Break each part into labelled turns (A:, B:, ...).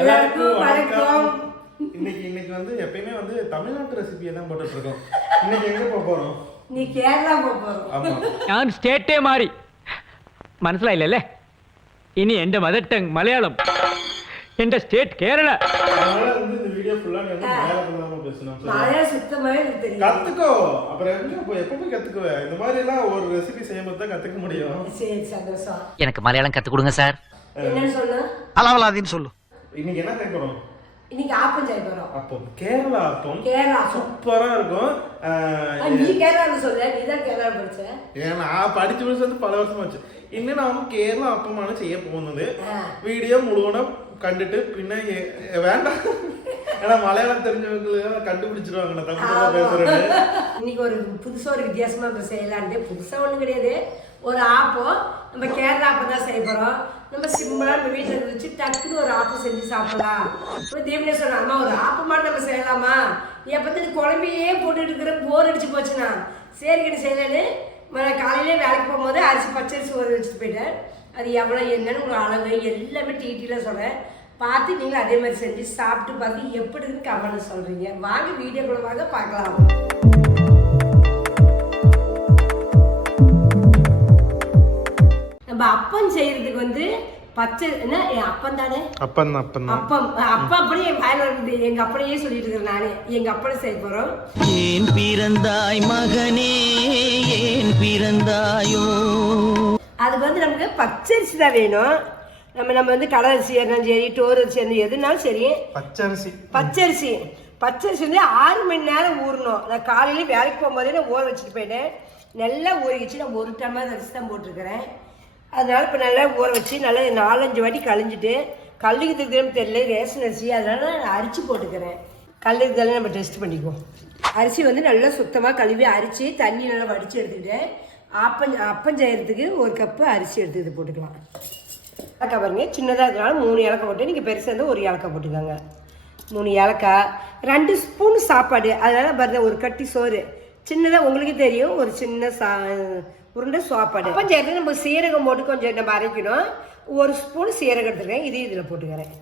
A: எல்லாருக்கும் வணக்கம்.
B: இன்னைக்கு இன்னைக்கு வந்து எப்பயுமே வந்து தமிழ்நாட்டு ரெசிபியை தான் போட்டுட்டு இருக்கோம் இன்னைக்கு எங்க போக போறோம்?
A: நீ கேரளா போக போறோம்.
B: நான்
C: ஸ்டேட்டே மாறி. மனசுல இல்லல்ல இனி எந்த மதர் டங் மலையாளம்? எந்த ஸ்டேட் கேரளா?
B: அதனால வந்து இந்த வீடியோ ஃபுல்லா நீ மலையாளத்துல தான் பேசணும்.
A: மலையாளம் சுத்தமாவே தெரியும்
B: கத்துக்கோ. அப்புறம் எப்படி போய் எப்ப போய் கத்துக்குவ? இந்த மாதிரி எல்லாம் ஒரு ரெசிபி செய்யும்போது தான் கத்துக்க முடியும்.
A: சரி சந்தோஷம்.
D: எனக்கு மலையாளம் கத்து கொடுங்க சார்.
A: என்ன சொல்லு?
E: அளவலாதின்னு சொல்லு.
B: இன்னைக்கு என்ன செய்ய போறோம்
A: இன்னைக்கு ஆப்பம் செய்ய போறோம்
B: அப்பம் கேரளா அப்பம்
A: கேரளா ஆப்பம்
B: சூப்பரா இருக்கும் ஆஹ்,
A: ஆ, நீ கேரளான்னு சொல்ல நீ தான் கேரளா படிச்ச
B: ஏன் நான் படிச்சு முடிச்சு வந்து பல வருஷம் ஆச்சு இன்னும் நான் கேரளா அப்பமான செய்ய പോകുന്നത്
A: ஆ.
B: വീഡിയോ മുഴുവനും കണ്ടിട്ട് പിന്നെ എ- എ- വേണ്ട ஏன்னா மலையாளம் தெரிஞ்சவங்களுக்கு கண்டுபிடிச்சிருவாங்க நான் தமிழ்ல தான் பேசுறேன்னு
A: இன்னைக்கு ஒரு புதுசா ஒரு வித்தியாசமா நம்ம செய்யலான்ட்டு புதுசா ஒண்ணும் கிடையாது ஒரு ஆப்போ நம்ம கேரளா ஆப்பம் தான் செய்ய போகிறோம் நம்ம சிம்பிளாக நம்ம வீட்டுல வச்சு டக்குன்னு ஒரு ஆப்பம் செஞ்சு சாப்பிடலாம். இப்போ தீபனே சொன்னா அம்மா ஒரு ஆப்பமாக நம்ம செய்யலாமா? என் பற்றி குழம்பையே போட்டுட்டு இருக்கிற போர் அடிச்சு போச்சுண்ணா சரி கிட்ட செய்யலன்னு? காலையிலே வேலைக்கு போகும்போது அரிசி பச்சரிசி ஊற வச்சுட்டு போயிட்டேன். அது எவ்வளோ என்னன்னு ஒரு அளவு எல்லாமே டீட்டெயிலாக சொல்கிறேன் பார்த்து நீங்களும் அதே மாதிரி செஞ்சு சாப்பிட்டு பார்த்து எப்படி இருக்குன்னு கமெண்ட் சொல்கிறீங்க வாங்க வீடியோக்குள்ள வாங்க பார்க்கலாம். நம்ம அப்பம் செய்யறதுக்கு வந்து பச்சை என்ன என் அப்பம் தானே?
B: அப்பன் அப்பன்
A: அப்பம் அப்பா அப்படியே என் வாயில இருக்குது எங்க அப்பனையே சொல்லிட்டு இருக்கிறேன் நானே. எங்க அப்பனை செய்ய போறோம்.
E: ஏன் பிறந்தாய் மகனே? ஏன் பிறந்தாயோ?
A: அதுக்கு வந்து நமக்கு பச்சரிசி தான் வேணும். நம்ம நம்ம வந்து கடை அரிசி இருந்தாலும் சரி டோர் அரிசி இருந்தாலும் எதுனாலும் சரி.
B: பச்சரிசி.
A: பச்சரிசி. பச்சரிசி வந்து ஆறு மணி நேரம் ஊறணும். நான் காலையில வேலைக்கு போகும்போதே நான் ஊற வச்சுட்டு போயிட்டேன். நல்லா ஊறிக்கிச்சு நான் ஒரு டம்ளர் அரிசி தான் போட்டிருக்கிறேன். அதனால இப்போ நல்லா ஊற வச்சு நல்லா நாலஞ்சு வாட்டி கழிஞ்சிட்டு கல்லுக்கு தெரியும் தெரியல ரேஷன் அரிசி அதனால நான் அரிச்சு போட்டுக்கிறேன். கல்லுக்கு நம்ம டெஸ்ட் பண்ணிக்குவோம். அரிசி வந்து நல்லா சுத்தமாக கழுவி அரிச்சு தண்ணி நல்லா வடித்து எடுத்துக்கிட்டு அப்பம் செய்யறதுக்கு ஒரு கப்பு அரிசி எடுத்து இது போட்டுக்கலாம். ஏலக்காய் பாருங்க சின்னதாக இருக்கிறனால மூணு ஏலக்காய் போட்டு நீங்கள் பெருசாக இருந்தால் ஒரு ஏலக்காய் போட்டுக்கோங்க. மூணு ஏலக்காய் ரெண்டு ஸ்பூன் சாப்பாடு. அதனால பாருங்க ஒரு கட்டி சோறு. சின்னதாக உங்களுக்கு தெரியும் ஒரு சின்ன சா உருண்டை சாப்பாடு. அப்போ சரி நம்ம சீரகம் போட்டு கொஞ்சம் நம்ம அரைக்கணும். ஒரு ஸ்பூன் சீரகம் எடுத்துருக்கேன். இதையும் இதில் போட்டுக்கிறேன்.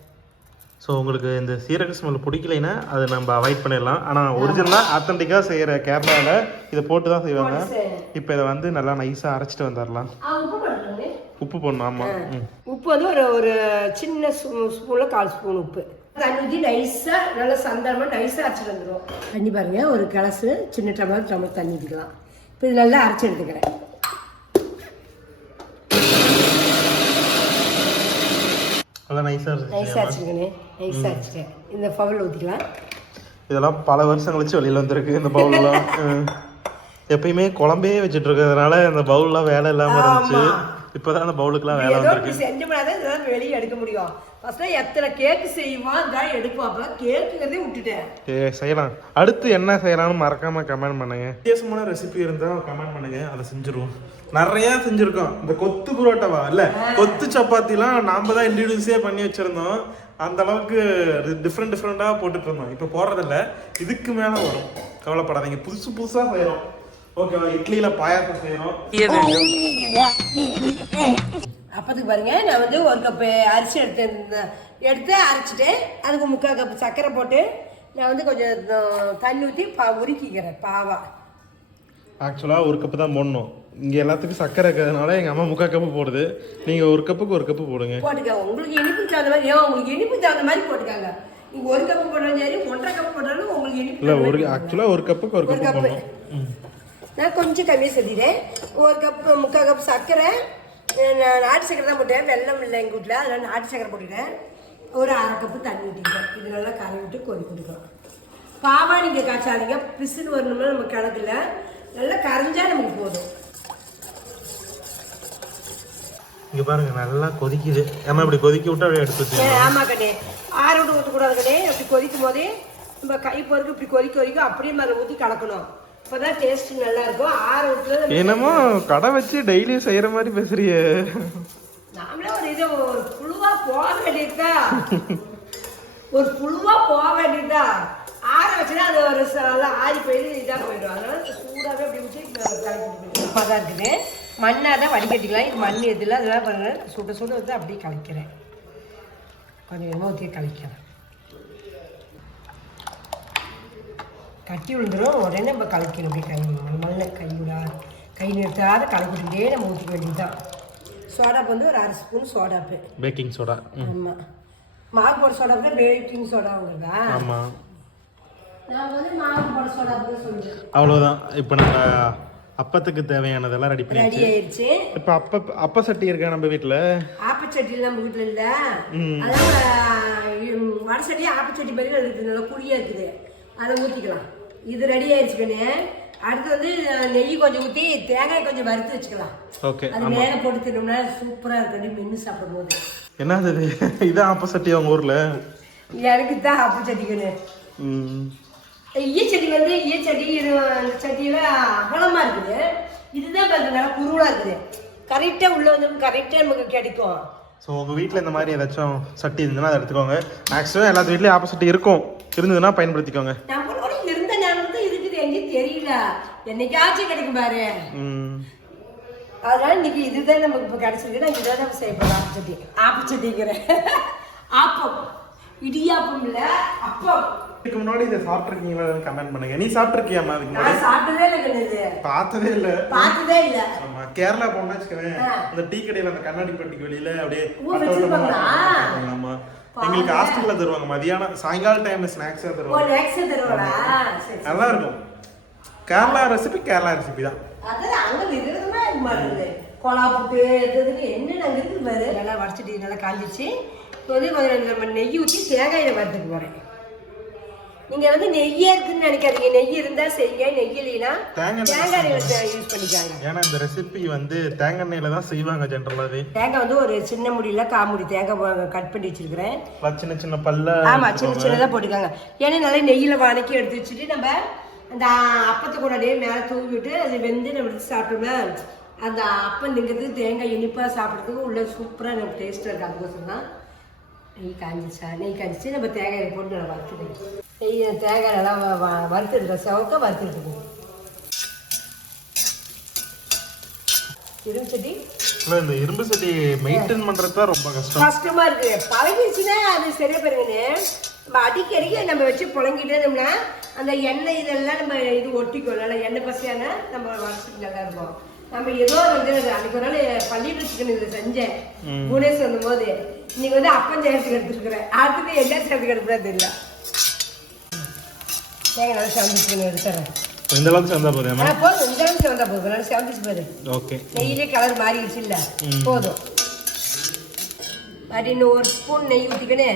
B: ஸோ உங்களுக்கு இந்த சீரக ஸ்மெல் பிடிக்கலைன்னா அதை நம்ம அவாய்ட் பண்ணிடலாம். ஆனால் ஒரிஜினலாக ஆத்தென்டிக்காக செய்கிற கேரளாவில் இதை போட்டு தான் செய்வாங்க. இப்போ இதை வந்து நல்லா நைஸாக அரைச்சிட்டு வந்துடலாம்
A: உப்பு
B: போடணும் ஆமாம்
A: உப்பு வந்து ஒரு ஒரு சின்ன ஸ்பூனில் கால் ஸ்பூன் உப்பு. தண்ணி ஊற்றி நைஸாக நல்லா சந்தானமாக நைஸாக அரைச்சிட்டு வந்துடும் தண்ணி பாருங்க ஒரு கிளாஸு சின்ன டம்ளர் டம்ளர் தண்ணி ஊற்றிக்கலாம் இப்போ இது நல்லா அரைச்சி எடுத்துக்கிறேன்.
B: நல்லா நைஸாக
A: நைஸாக அரைச்சிருக்கேனே நைஸாக அரைச்சிட்டேன் இந்த பவுல் ஊற்றிக்கலாம்
B: இதெல்லாம் பல வருஷம் கழிச்சு வெளியில் வந்திருக்கு இந்த பவுல்லாம் எப்பயுமே குழம்பே வச்சுட்டு இருக்கிறதுனால இந்த பவுல்லாம் வேலை இல்லாமல் இருந்துச்சு. இப்போதான் அந்த பவுலுக்குலாம் வேலை வந்திருக்கு.
A: செஞ்சோம்னா தான் இதெல்லாம் வெளியே எடுக்க முடியும். ஃபஸ்ட்டு எத்தனை கேக்கு செய்வான் தான் எடுப்போம் அப்போ கேக்குங்கிறதே விட்டுட்டேன்.
B: ஏ செய்யலாம். அடுத்து என்ன செய்யலாம்னு மறக்காம கமெண்ட் பண்ணுங்க. வித்தியாசமான ரெசிபி இருந்தா கமெண்ட் பண்ணுங்க. அதை செஞ்சுருவோம். நிறைய செஞ்சிருக்கோம். இந்த கொத்து புரோட்டாவா? இல்ல கொத்து சப்பாத்திலாம் நாம தான் இன்ட்ரடியூஸே பண்ணி வச்சிருந்தோம். அந்த அளவுக்கு டிஃப்ரெண்ட் டிஃப்ரெண்டா போட்டுட்டு இருந்தோம். இப்போ போடுறதில்ல. இதுக்கு மேல வரும். கவலைப்படாதீங்க. புதுசு புதுசா செய்யறோம் ஓகேவா இட்லியில பாயாசம் செய்யறோம்
A: அப்போதுக்கு பாருங்க நான் வந்து ஒரு கப்பு அரிசி எடுத்து. எடுத்து அரைச்சிட்டு அதுக்கு முக்கால் கப்பு சர்க்கரை போட்டு நான் வந்து கொஞ்சம் தண்ணி ஊற்றி பா உருக்கிக்கிறேன் பாவா.
B: ஆக்சுவலா ஒரு கப்பு தான் போடணும். இங்க எல்லாத்துக்கும் சக்கரை இருக்கிறதுனால எங்க அம்மா முக்கால் கப்பு போடுது. நீங்க ஒரு கப்புக்கு ஒரு கப்பு போடுங்க.
A: போட்டுக்கோங்க உங்களுக்கு இனிப்புக்கு தகுந்த மாதிரி ஏன் உங்களுக்கு இனிப்புக்கு தகுந்த மாதிரி போட்டுக்கோங்க. நீங்கள் ஒரு கப்பு போட்டாலும் சரி ஒன்றரை கப்பு போட்டாலும் உங்களுக்கு இனிப்பு
B: இல்ல ஒரு
A: மாதிரி
B: ஆக்சுவலா ஒரு கப்புக்கு ஒரு கப்பு போடணும்.
A: நான் கொஞ்சம் கம்மியாக செஞ்சிட்டேன் ஒரு கப்பு முக்கால் கப் சர்க்கரை நான் நாட்டு சர்க்கரை தான் போட்டேன். வெல்லம் இல்லை எங்கள் வீட்டில் அதனால் நாட்டு சர்க்கரை போட்டுட்டேன். ஒரு அரை கப்பு தண்ணி ஊற்றிக்கிட்டேன் இது நல்லா கரை விட்டு கொதி கொடுக்கலாம் பாவா நீங்கள் காய்ச்சாதீங்க. பிசுன்னு வரணும்னா நம்ம கணக்கில் நல்லா கரைஞ்சா நமக்கு போதும்.
B: இங்க பாருங்க நல்லா கொதிக்குது. ஏமா இப்படி கொதிக்க விட்டு அப்படியே எடுத்து வச்சு
A: ஆமா கண்ணே. ஆற விட்டு ஊற்றக்கூடாது கண்ணே. அப்படி கொதிக்கும் போதே நம்ம கை பொறுக்கு இப்படி கொதிக்க வரைக்கும் அப்படியே மேலே ஊற்றி கலக்கணும். அப்பதான் டேஸ்ட் நல்லா இருக்கும் ஆற விட்டுறது
B: என்னமோ கடை வச்சு டெய்லி செய்யற மாதிரி பேசுறியே.
A: நாமளே ஒரு இது ஒரு புழுவா போக வேண்டியதா ஒரு புழுவா போக வேண்டியதா ஆற வச்சுனா அது ஒரு ஆறி போயிட்டு இதாக போயிடும். அதனால சூடாகவே அப்படி வச்சு கலக்கி தான் இருக்குது. மண்ணாக தான் வடிகட்டிக்கலாம். இது மண் எதில் அதெல்லாம் பாருங்க. சுட சுட வந்து அப்படியே கலக்கிறேன். கொஞ்சம் கொஞ்சமாக ஊற்றி கலக்கலாம் கட்டி விழுந்துடும் உடனே நம்ம கலக்கணும் அப்படியே கை. மல்ல கை விடா கை நிறுத்தாத கலக்கிட்டே நம்ம ஊற்றிக்க வேண்டியதுதான். சோடாப்பு வந்து ஒரு அரை ஸ்பூன் சோடாப்பு
B: பேக்கிங் சோடா.
A: ஆமாம் மாவு போட சோடாப்பு பேக்கிங் சோடா வருதா
B: ஆமாம்
A: நான் வந்து மாவு போட சோடாப்பு சொல்லுவேன்.
B: அவ்வளோதான் இப்போ நம்ம அப்பத்துக்கு தேவையானதெல்லாம் ரெடி
A: ரெடி
B: பண்ணியாச்சு.
A: ஆயிடுச்சு
B: இப்போ அப்ப அப்ப சட்டி இருக்கா நம்ம வீட்டில்
A: ஆப்பச்சட்டியில் நம்ம வீட்டில் இல்லை. அதான் வடசட்டி ஆப்பச்சட்டி மாதிரி இருக்குது நல்லா குழியாக இருக்குது. அதை ஊற்றிக்கலாம் இது ரெடி ஆயிடுச்சு கண்ணு அடுத்து வந்து நெய் கொஞ்சம் ஊற்றி தேங்காய் கொஞ்சம் வறுத்து வச்சுக்கலாம்.
B: ஓகே
A: அது மேலே போட்டு தின்னோம்னா சூப்பராக இருக்கும். மென்று சாப்பிடும் போது
B: என்னது இது? இதான் அப்ப சட்டி அவங்க ஊரில்?
A: எனக்கு தான் ஆப்பச்சட்டி கண்ணு
B: ம்.
A: ஈச்சட்டி வந்து ஈச்சட்டி இது சட்டியில் அகலமாக இருக்குது. இதுதான் பாருங்க நல்லா குருவலாக இருக்குது. கரெக்டாக உள்ளே வந்து கரெக்டாக நமக்கு கிடைக்கும்.
B: ஸோ உங்கள் வீட்டில் இந்த மாதிரி ஏதாச்சும் சட்டி இருந்ததுன்னா அதை எடுத்துக்கோங்க. மேக்ஸிமம் எல்லாத்து வீட்லேயும் ஆப்ப சட்டி இருக்கும். இருந்ததுன்னா பயன்படுத்திக்கோங்க
A: நம்மளோட இருந்த நேரம் தான் இருக்குது தெரியல என்னைக்காச்சும் கிடைக்கும் பாரு. அதனால இன்னைக்கு இதுதான் நமக்கு இப்போ கிடைச்சிருக்கு. நான் இதை தான் செய்ய போகிறேன் ஆப்பச்சட்டி ஆப்பச்சட்டிங்கிறேன் ஆப்பம். இடியாப்பம் இல்லை அப்பம்.
B: இதுக்கு முன்னாடி இதை சாப்பிட்ருக்கீங்களா கமெண்ட் பண்ணுங்க. நீ சாப்பிட்ருக்கியாமா அதுக்கு முன்னாடி?
A: நான் சாப்பிட்டதே இல்லை கண்ணு
B: பார்த்ததே இல்லை.
A: பார்த்ததே இல்லை.
B: ஆமா கேரளா போனா வச்சுக்கோங்க
A: ஆ.
B: அந்த டீ கடையில அந்த கண்ணாடி பெட்டிக்கு வெளியில அப்படியே
A: ஓ,
B: வட்ட வட்டமா
A: வச்சிருப்பாங்களா?
B: வச்சிருப்பாங்க, ஆமா. எங்களுக்கு ஹாஸ்டல்ல தருவாங்க. மதியானம் சாயங்கால டைம்ல ஸ்நாக்ஸா
A: ஓ
B: தருவாங்க
A: நெக்ஸ்ட் தருவாடா சரி.
B: நல்லா இருக்கும். கேரளா ரெசிபி கேரளா ரெசிபி தான்.
A: அதான் அங்க விதவிதமா இருக்கு மாட்டேங்குது கொலா புட்டு என்னென்ன இருக்குது பாரு. நல்லா வடிச்சிட்டு நல்லா காஞ்சிச்சு இப்போ வந்து கொஞ்சம் நம்ம நெய் ஊற்றி தேங்காயை வறுத்துக்கு போகிறேன் நீங்கள் வந்து நெய்யே இருக்குன்னு நினைக்காதீங்க. நெய் இருந்தால் செய்யுங்க நெய் இல்லைன்னா
B: தேங்காய்
A: தேங்காய் எண்ணெய் யூஸ் பண்ணிக்காங்க
B: ஏன்னா இந்த ரெசிபி வந்து தேங்காய் எண்ணெயில தான் செய்வாங்க ஜென்ரலாவே
A: தேங்காய் வந்து ஒரு சின்ன முடியல காமுடி தேங்காய் கட் பண்ணி வச்சிருக்கிறேன்.
B: சின்ன சின்ன பல்ல
A: ஆமா சின்ன சின்னதாக போட்டுக்காங்க. ஏன்னா நல்லா நெய்யில் வணக்கி எடுத்து வச்சுட்டு நம்ம அந்த அப்பத்தை அப்படியே மேலே தூவி விட்டு அது வெந்து நம்ம எடுத்து சாப்பிட்டோம்னா அந்த அப்பம் திங்கிறதுக்கு தேங்காய் இனிப்பாக சாப்பிட்றதுக்கு உள்ள சூப்பராக நமக்கு டேஸ்ட்டாக இருக்குது அதுக்கோசரம் தான். நெய் காஞ்சிச்சா நெய் காஞ்சிச்சு நம்ம தேங்காயை போட்டு நல்லா வறுத்துக்கணும் நெய் தேங்காய் நல்லா வ- வ- வறுத்துருக்க செவக்க வறுத்துருக்கணும் இரும்பு
B: இல்ல இந்த இரும்பு சட்டி மெயின்டைன் பண்றது தான் ரொம்ப கஷ்டம்.
A: கஷ்டமா இருக்கு. பழகிடுச்சுன்னா அது சரியா பாருங்கண்ணே நம்ம அடிக்கடிக்கு நம்ம வச்சு புழங்கிட்டே இருந்தோம்னா அந்த எண்ணெய் இதெல்லாம் நம்ம இது ஒட்டிக்கும் நல்லா எண்ணெய் பசியானா நம்ம வளர்ச்சிக்கு நல்லா இருக்கும் நம்ம ஏதோ வந்து அன்னைக்கு ஒரு நாள் பள்ளியில் சிக்கன் இதில் செஞ்சேன். புனேஸ் வந்தபோது இன்னைக்கு வந்து அப்பம் செய்யறதுக்கு எடுத்துருக்குறேன் அடுத்தது என்ன செய்யறதுக்கு எடுத்துறா தெரியல. தேங்காய் நல்லா செவந்துச்சு எடுத்துறேன்
B: இந்த அளவுக்கு சேர்ந்தா போதும்
A: ஆ போதும். இந்த அளவுக்கு செவந்தா போதும். நல்லா செவந்துச்சு பாரு
B: ஓகே.
A: நெய்யிலே கலர் மாறிடுச்சு இல்ல? போதும். அப்படி இன்னும் ஒரு ஸ்பூன் நெய் ஊற்றிக்கின்னு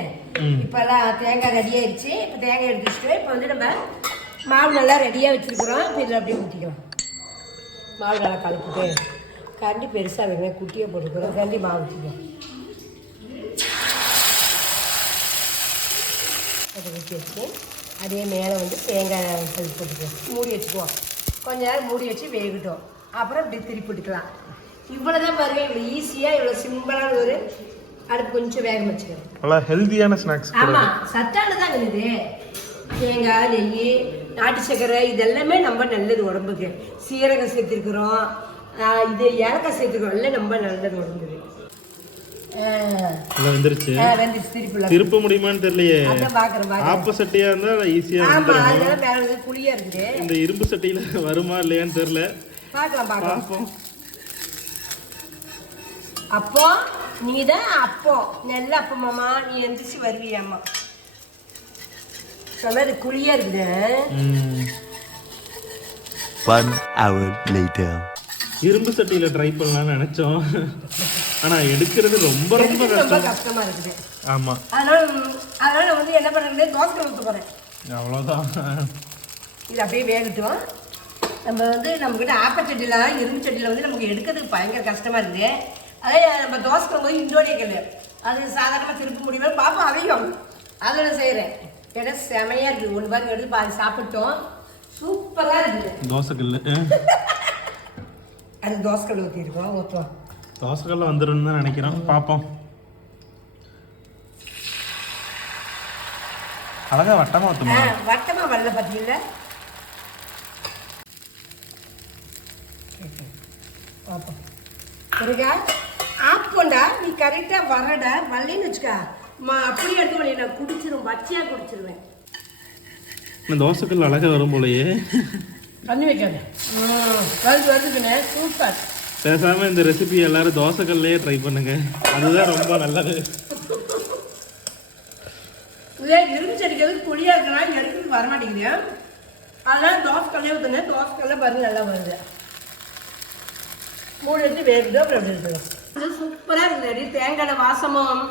A: இப்போல்லாம் தேங்காய் ரெடி ஆயிடுச்சு. இப்போ தேங்காய் எடுத்து வச்சுட்டு இப்போ வந்து நம்ம மாவு நல்லா ரெடியாக வச்சுருக்குறோம். இப்போ இதில் அப்படியே ஊற்றிக்கலாம் மாவு நல்லா கலக்கிட்டு. கரண்டி பெருசாக வேணும் குட்டியை போட்டுக்கிறோம். கரண்டி மாவு ஊற்றிக்கலாம் அதை ஊற்றி வச்சுட்டு அதே மேலே வந்து தேங்காய் கல் போட்டுக்குவோம் மூடி வச்சுக்குவோம். கொஞ்ச நேரம் மூடி வச்சு வேகட்டும். அப்புறம் இப்படி திருப்பி விட்டுக்கலாம் இவ்வளோ தான் பாருங்க இவ்வளோ ஈஸியாக இவ்வளோ சிம்பிளான ஒரு அடுப்பு கொஞ்சம் வேக வச்சுக்கணும்.
B: நல்லா ஹெல்தியான ஸ்நாக்ஸ்
A: ஆமாம் சத்தானதாங்க இது தேங்காய் நெய் நாட்டு சர்க்கரை இதெல்லாமே நம்ம நல்லது உடம்புக்கு. சீரகம் சேர்த்துருக்குறோம். இது ஏலக்காய் சேர்த்துக்கிறோம் எல்லாம் ரொம்ப நல்லது உடம்புக்கு.
B: வந்துருச்சு.
A: திருப்பி
B: முடியுமான்னு தெரியலையே. ஆப்ப சட்டியா இருந்தா ஈஸியா
A: ஆமா புளியா இருக்குது.
B: இந்த இரும்பு சட்டியில வருமா இல்லையான்னு தெரியல.
A: பார்க்கலாம்.
B: பார்ப்போம்.
A: அப்போ நீ தான் அப்போ நல்ல அப்பமாம்மா நீ எந்திரிச்சு வருவியாம்மா. சொன்னா இது குழியா இருக்குது?
B: ம்.
D: One hour later.
B: இரும்பு சட்டியில ட்ரை பண்ணலாம்னு நினைச்சோம். ஆனா எடுக்கிறது ரொம்ப ரொம்ப கஷ்டம்.
A: கஷ்டமா இருக்குது.
B: ஆமா.
A: அதனால அதனால நான் வந்து என்ன பண்ணுறது தோசை ஊற்ற போறேன்.
B: அவ்வளவுதான்.
A: இது அப்படியே வேகட்டும். நம்ம வந்து நம்மக்கிட்ட ஆப்பச்சட்டியில் இரும்பு சட்டியில் வந்து நமக்கு எடுக்கிறதுக்கு பயங்கர கஷ்டமா இருக்குது. அதே நம்ம தோசை போது இண்டோனே கல் அது சாதாரணமாக திருப்ப முடியுமா? பாப்பா அதையும். அதை நான் செய்கிறேன் ஏன்னா செமையாக இருக்குது ஒன்று பாருங்க எடுத்து பாதி சாப்பிட்டோம். சூப்பராக இருக்குது
B: தோசைக்கல்லு
A: அது தோசைக்கல் ஊற்றிருக்கோம் ஊற்றுவோம்
B: தோசைக்கல்ல வந்துடும் தான் நினைக்கிறோம். பார்ப்போம் அழகா வட்டமா ஊத்துமா?
A: வட்டமாக வரல பார்த்தீங்களா பார்ப்போம் இருக்கா ஆப்போண்டா நீ கரெக்டாக வரடா. வரலன்னு வச்சுக்கா. ம- அப்படியே எடுத்து பண்ணி நான் குடிச்சிருவேன் பச்சையாக குடிச்சிருவேன்.
B: இந்த தோசைக்கல் அழகாக வரும் போலயே.
A: தண்ணி வைக்காத. வருது வருதுக்குண்ணே சூப்பர்.
B: பேசாம இந்த ரெசிபி எல்லாரும் தோசைக்கல்லையே ட்ரை பண்ணுங்க. அதுதான் ரொம்ப நல்லது.
A: இதே இரும்பு செடிக்கு எதுக்கு புளியாக இருக்கிறா எடுத்துட்டு வர மாட்டேங்குது. அதனால தோசை கல்லே ஊற்றுனேன் தோசை கல்ல பாருங்க நல்லா வருது. மூணு எடுத்து வேகுது அப்புறம் அப்படி இது சூப்பராக இருக்குது தேங்காய் வாசமும்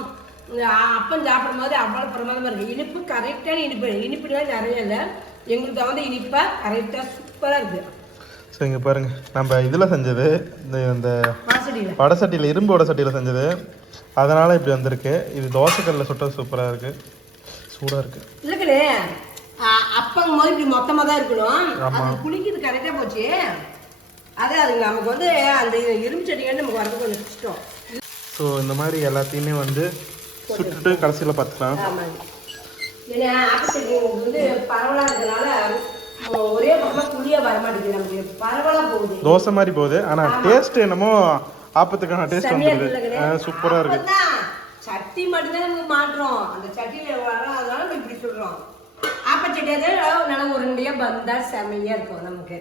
A: அப்பம் சாப்பிடும் போது அவ்வளோ பிரமாதமாக இருக்குது இனிப்பு கரெக்டான இனிப்பு. இனிப்புலாம் நிறைய இல்லை. எங்களுக்கு தகுந்த இனிப்பாக கரெக்டாக சூப்பராக இருக்குது
B: ஸோ இங்கே பாருங்க. நம்ம இதில் செஞ்சது இந்த இந்த வடை சட்டியில் இரும்பு வடை சட்டியில் செஞ்சது. அதனால இப்படி வந்திருக்கு. இது தோசைக்கல்ல சுட்டது சூப்பராக இருக்கு. சூடாக இருக்கு.
A: இல்லைக்கண்ணே அப்பங்கும் போது இப்படி மொத்தமாக தான் இருக்கணும். குளிக்கிறது கரெக்டாக போச்சு. அது அது நமக்கு வந்து அந்த இரும்பு செடிகள் நமக்கு வரது கொஞ்சம் கஷ்டம்.
B: ஸோ இந்த மாதிரி எல்லாத்தையுமே வந்து சுட்டுட்டு கடைசியில் பார்த்துக்கலாம்
A: ஏன்னா ஆப்பிள் செடி வந்து பரவலாக இருக்கிறதுனால ஒரே பக்கமாக புளியாக வர மாட்டேங்குது. நமக்கு பரவலாக போகுது.
B: தோசை மாதிரி போகுது. ஆனால் டேஸ்ட் என்னமோ ஆப்பத்துக்கான டேஸ்ட்
A: இருக்குல்லக்கண்ணே?
B: சூப்பராக இருக்கு.
A: அப்பதான் சட்டி மட்டும்தான் நமக்கு மாற்றோம் அந்த சட்டியில வராதனால நம்ம இப்படி சொல்றோம். ஆப்பச்சட்டியாவது நல்லா உருண்டையா பந்தா செமையா இருக்கும் நமக்கு.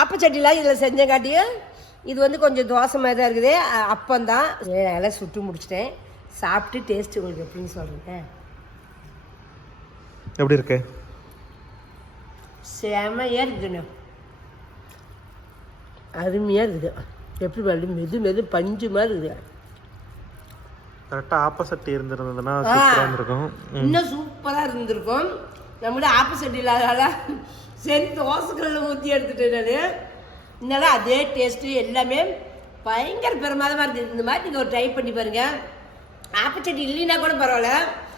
A: ஆப்பச்சட்டிலாம் இதில் செஞ்சங்காட்டியும் இது வந்து கொஞ்சம் தோசை மாதிரி தான் இருக்குது. அப்பந்தான் நல்லா சுட்டு முடிச்சிட்டேன். சாப்பிட்டு டேஸ்ட் உங்களுக்கு எப்படின்னு சொல்கிறேன்
B: எப்படி இருக்கு?
A: செமையாக இருக்குதுண்ணே. அருமையாக இருக்குது. எப்படி பாரு மெது மெது பஞ்சு மாதிரி இருக்குது.
B: கரெக்டாக ஆப்போசிட் இருந்திருந்ததுன்னா சூப்பராக இருந்திருக்கும்.
A: இன்னும் சூப்பராக இருந்திருக்கும். நம்மளோட ஆப்போசிட் இல்லாதனால சரி தோசைக்கல்ல ஊற்றி எடுத்துட்டேன் நான். இதனால அதே டேஸ்ட்டு எல்லாமே பயங்கர பிரமாதமாக இருக்குது இந்த மாதிரி நீங்கள் ஒரு ட்ரை பண்ணி பாருங்கள் ஆப்பச்சட்டி இல்லைன்னா கூட பரவாயில்ல.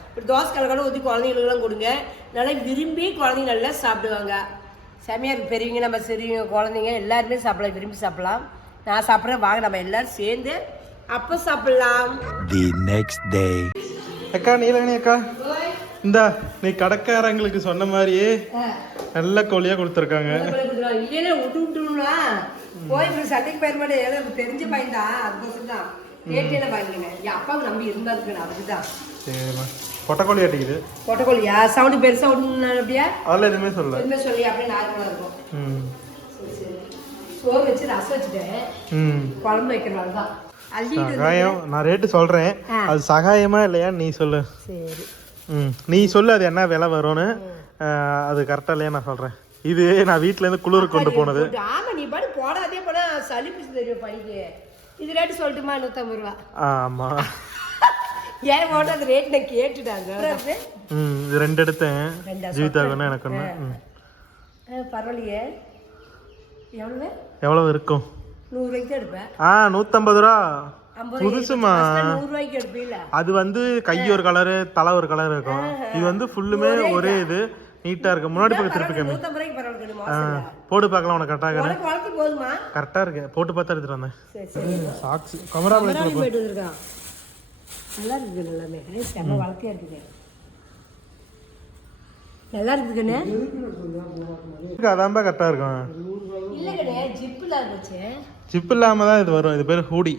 A: இப்படி தோசைக்கல்ல கூட ஊற்றி குழந்தைங்களுக்குலாம் கொடுங்க. நல்லா விரும்பி குழந்தைங்க நல்லா சாப்பிடுவாங்க. செமையாக இருக்கு. பெரியவங்க நம்ம சிறியவங்க குழந்தைங்க எல்லாருமே சாப்பிடலாம் விரும்பி சாப்பிடலாம். நான் சாப்பிட்றேன். வாங்க நம்ம எல்லாரும் சேர்ந்து அப்போ சாப்பிடலாம்.
E: தி நெக்ஸ்ட் டே
B: அக்கா நீலகணி அக்கா. இந்தா நீ கடைக்காரங்களுக்கு சொன்ன மாதிரியே நல்ல கோழியாக கொடுத்துருக்காங்க.
A: இல்லைன்னா விட்டு விட்டுருங்களா போய் இப்படி சண்டைக்கு போயிட மாட்டேன் எனக்கு தெரிஞ்ச பையன் தான் அதுக்கோசம் தான் ஏட்டியில் பயந்துங்க என் அப்பாவுக்கு நம்பி இருந்தா இருக்கணும் அதுக்கு தான்
B: சரிம்மா. கொட்டைக்கோழி அட்டிக்குது
A: கொட்டக்கோழியா சவுண்டு பெருசாக விடணும் அப்படியா?
B: அதில் எதுவுமே சொல்லல.
A: எதுவுமே சொல்லி அப்படியே நார்மலாக இருக்கும்.
B: ம்.
A: சரி சரி. சோறு வச்சு ரசம் வச்சுட்டேன்.
B: ம்.
A: குழம்பு வைக்கிறனால தான்
B: சகாயம். நான் ரேட்டு சொல்கிறேன்.
A: அது
B: சகாயமா இல்லையா? நீ சொல்லு.
A: சரி.
B: ம். நீ சொல்லு அது என்ன விலை வரும்னு. அது கரெக்டாக இல்லையா? நான் சொல்கிறேன் இது நான் வீட்டிலேருந்து குளிருக்கு கொண்டு போனது.
A: ஆமா நீ பாட்டு போடாதே போனா சளி பிடிச்சி தெரியும் பைக்கு. இது ரேட்டு சொல்லட்டுமா? நூற்றம்பது ரூபா.
B: ஆமாம்
A: ஏன் போட்டு அந்த ரேட் நான் கேட்டுட்டாங்க?
B: ம் இது ரெண்டு எடுத்தேன். ஜீவிதாவுக்கு எனக்கு ஒன்று
A: பரவாயில்லையே. எவ்வளவு?
B: எவ்வளோ இருக்கும்? ஆ நூற்றம்பது ரூபா. புதுசுமா? அது வந்து கை ஒரு கலரு தலை ஒரு கலர் இருக்கும். இது வந்து ஃபுல்லுமே ஒரே இது. நீட்டாக இருக்கு. முன்னாடி பக்கம் திருப்பி கம்மி போட்டு பார்க்கலாம் உனக்கு கரெக்டாக
A: போதுமா?
B: கரெக்டாக இருக்கு. போட்டு பார்த்தா எடுத்துட்டு வந்தேன். சாக்ஸ் கமரா
A: நல்லா இருக்குது எல்லாமே. செம்ம வளர்த்தியா இருக்குது நல்லா இருக்குதுண்ணே
B: அதான்பா கரெக்டாக இருக்கும்?
A: இல்லைங்கண்ணே ஜிப்பில் இருந்துச்சு
B: ஜிப் இல்லாமல் தான் இது வரும். இது பேர் ஹூடி.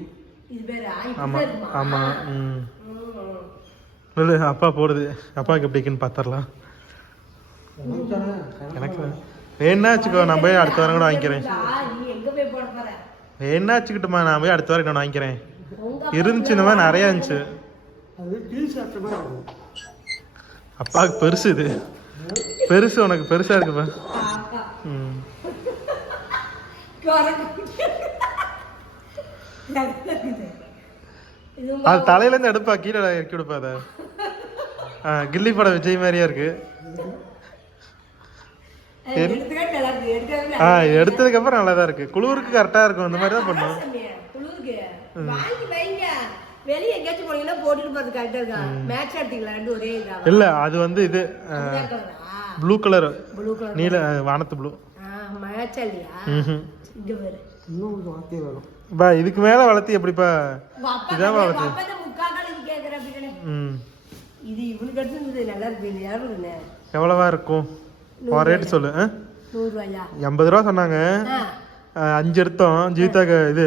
A: இது பேரா இப்படி
B: ஆமாம் ஆமாம் ம். இல்லை அப்பா போடுது அப்பாவுக்கு எப்படி இருக்குன்னு பார்த்துடலாம் எனக்கு வேணா வச்சுக்கோ நான் போய் அடுத்த வாரம் கூட வாங்கிக்கிறேன். வேணா வச்சுக்கிட்டுமா நான் போய் அடுத்த வாரம் நான் வாங்கிக்கிறேன். இருந்துச்சு இந்த மாதிரி நிறையா இருந்துச்சு. அப்பாவுக்கு பெருசு இது. பெருசு உனக்கு பெருசா இருக்குப்பா ம். அது தலையிலேருந்து எடுப்பா கீழே இறக்கி விடுப்பா அதை. கில்லி படம் விஜய் மாதிரியா இருக்கு. ஆ எடுத்ததுக்கு அப்புறம் நல்லா தான் இருக்கு. குளிருக்கு கரெக்டா இருக்கும். இந்த மாதிரி தான் பண்ணும்
A: குளிருக்கு. வாங்கி வைங்க. வெளியே எங்கேயாச்சும் போனீங்கன்னா போட்டுட்டு போறது கரெக்டா இருக்கா? மேட்ச் எடுத்தீங்களா ரெண்டு ஒரே இதா
B: இல்ல அது வந்து இது ப்ளூ கலர்
A: ப்ளூ கலர்
B: நீல வானத்து ப்ளூ
A: மேட்ச் இல்லையா இங்க வேறு
B: பா இதுக்கு மேல வளர்த்தி எப்படிப்பா? இதான் வளர்த்து.
A: இது இவனுக்கு எடுத்து நல்லா இருக்கு
B: எவ்வளவா இருக்கும்? ரேட்டு சொல்லு எண்பது ரூபா சொன்னாங்க. அஞ்சு எடுத்தோம். ஜீவிதாக்கு இது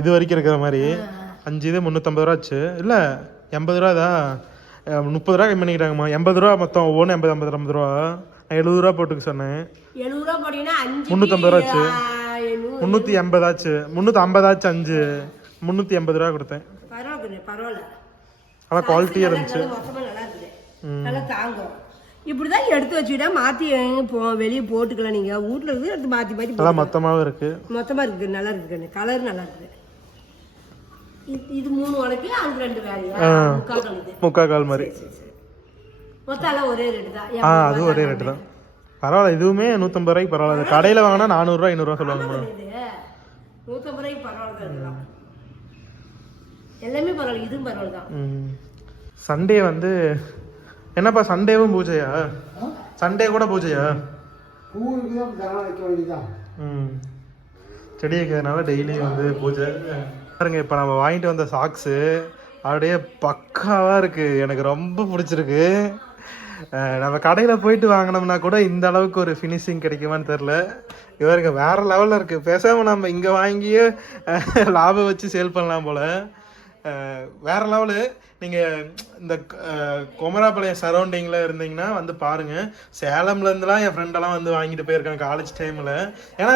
B: இது வரைக்கும் இருக்கிற மாதிரி. அஞ்சு இது முந்நூற்றம்பது ரூபா ஆச்சு. இல்லை எண்பது ரூபா தான் முப்பது ரூபா கம்மி பண்ணிக்கிட்டாங்கம்மா எண்பது ரூபா மொத்தம் ஒவ்வொன்று எண்பது ஐம்பது ஐம்பது ரூபா. நான் எழுபது ரூபா போட்டுக்க சொன்னேன். முந்நூற்றம்பது ரூபா ஆச்சு. முந்நூற்றி எண்பதாச்சு முந்நூற்றி ஐம்பதாச்சு அஞ்சு முந்நூற்றி எண்பது ரூபா கொடுத்தேன்.
A: பரவாயில்ல.
B: ஆனால் குவாலிட்டியாக இருந்துச்சு.
A: நல்லா தாங்கும். இப்படிதான் எடுத்து வச்சுக்கிட்டா மாத்தி போ வெளியே போட்டுக்கலாம் நீங்க. வீட்ல இருந்து எடுத்து மாத்தி மாத்தி
B: நல்லா மொத்தமாகவும் இருக்குது
A: மொத்தமா இருக்குது நல்லா இருக்குது கலர் நல்லா இருக்குது. இது- மூணு உனக்கு அங்க ரெண்டு வேலையா? முக்கால்
B: முக்கா கால் மாதிரி.
A: மொத்தம் எல்லாம் ஒரே ரேட்டு தான்.
B: ஆ அதுவும் ஒரே ரேட்டு தான். பரவாயில்ல இதுவுமே நூற்றம்பது ரூபாய்க்கு பரவாயில்ல. கடையில் வாங்கினா நானூறுரூவா ஐநூறுரூவா சொல்லுவாங்க
A: இது நூற்றம்பது ரூபாய்க்கு பரவாயில்ல. எல்லாமே பரவாயில்ல இதுவும் பரவாயில்ல தான்.
B: சண்டே வந்து என்னப்பா சண்டேவும் பூஜையா? சண்டே கூட பூஜையா? செடி வைக்கிறதுனால டெய்லி வந்து பூஜை. பாருங்க இப்போ நம்ம வாங்கிட்டு வந்த சாக்ஸு அப்படியே பக்காவாக இருக்குது எனக்கு ரொம்ப பிடிச்சிருக்கு. நம்ம கடையில் போயிட்டு வாங்கினோம்னா கூட இந்த அளவுக்கு ஒரு ஃபினிஷிங் கிடைக்குமான்னு தெரில இவருக்கு வேற லெவலில் இருக்குது பேசாமல் நம்ம இங்கே வாங்கியே லாபம் வச்சு சேல் பண்ணலாம் போல். வேறு வேற லெவலு நீங்கள் இந்த குமராபாளையம் சரௌண்டிங்கில் இருந்தீங்கன்னா வந்து பாருங்கள் சேலம்லேருந்துலாம் என் ஃப்ரெண்டெல்லாம் வந்து வாங்கிட்டு போயிருக்காங்க காலேஜ் டைமில் ஏன்னா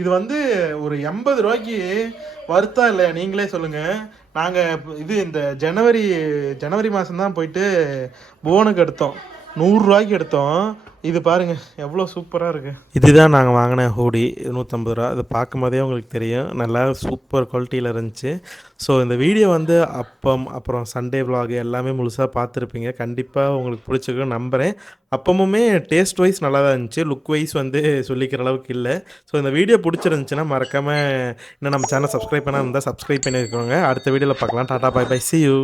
B: இது வந்து ஒரு எண்பது ரூபாய்க்கு வருத்தம் இல்லையா? நீங்களே சொல்லுங்கள் நாங்கள் இது இந்த ஜனவரி ஜனவரி மாதம் தான் போயிட்டு போனுக்கு எடுத்தோம். நூறுரூவாய்க்கு எடுத்தோம். இது பாருங்க எவ்வளோ சூப்பராக இருக்குது இதுதான் நாங்கள் வாங்கின ஹூடி நூற்றம்பது ரூபா. இதை பார்க்கும்போதே உங்களுக்கு தெரியும். நல்லா சூப்பர் குவாலிட்டியில் இருந்துச்சு. ஸோ இந்த வீடியோ வந்து அப்பம் அப்புறம் சண்டே vlog எல்லாமே முழுசாக பார்த்துருப்பீங்க. கண்டிப்பாக உங்களுக்கு பிடிச்சிருக்கும் நம்புகிறேன் அப்பமுமே டேஸ்ட் வைஸ் நல்லா தான் இருந்துச்சு. லுக் வைஸ் வந்து சொல்லிக்கிற அளவுக்கு இல்லை. ஸோ இந்த வீடியோ பிடிச்சிருந்துச்சுன்னா மறக்காமல் இன்னும் நம்ம சேனல் சப்ஸ்கிரைப் பண்ணால் இருந்தால் சப்ஸ்கிரைப் பண்ணியிருக்கோங்க அடுத்த வீடியோவில் பார்க்கலாம். Tata bye bye see you